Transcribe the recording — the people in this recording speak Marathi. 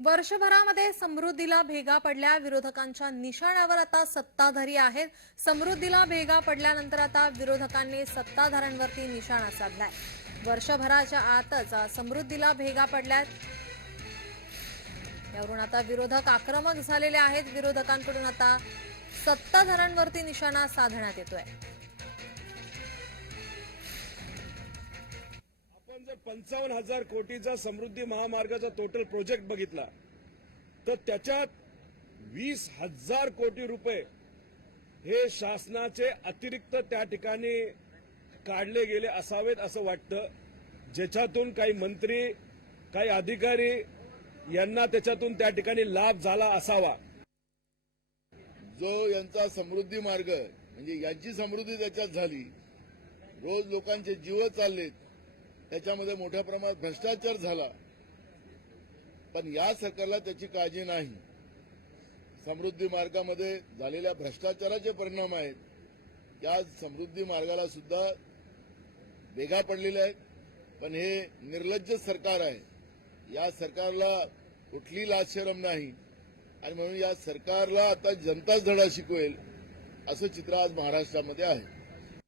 वर्षभरामध्ये समृद्धीला भेगा पडल्या विरोधकांच्या निशाण्यावर आता सत्ताधारी आहेत. समृद्धीला भेगा पडल्यानंतर आता विरोधकांनी सत्ताधाऱ्यांवरती निशाणा साधलाय. वर्षभराच्या आतच समृद्धीला भेगा पडल्यात. यावरून आता विरोधक आक्रमक झालेले आहेत. विरोधकांकडून आता सत्ताधाऱ्यांवरती निशाणा साधण्यात येतोय. पंचावन्न हजार कोटीचा समृद्धी महामार्गाचा टोटल प्रोजेक्ट बघितला. तर त्याच्यात वीस हजार कोटी रुपये हे शासनाचे अतिरिक्त त्या ठिकाणी काढले गेले असावेत असं वाटतं. ज्याच्यातून काही मंत्री काही अधिकारी यांना त्याच्यातून त्या ठिकाणी लाभ झाला असावा. जो यांचा समृद्धी मार्ग म्हणजे यांची समृद्धी त्याच्यात झाली रोज लोकांचे जीव चाललेत. त्याच्यामध्ये मोठ्या प्रमाणात भ्रष्टाचार झाला. पण या सरकारला त्याची काळजी नाही. समृद्धी मार्गामध्ये झालेल्या भ्रष्टाचाराचे परिणाम आहेत. या समृद्धी मार्गाला सुद्धा वेगा पडलेल्या आहेत. पण हे निर्लज्ज सरकार आहे. या सरकारला कुठली लाचशरम नाही. आणि म्हणून या सरकारला आता जनताच धडा शिकवेल असं चित्र आज महाराष्ट्रामध्ये आहे.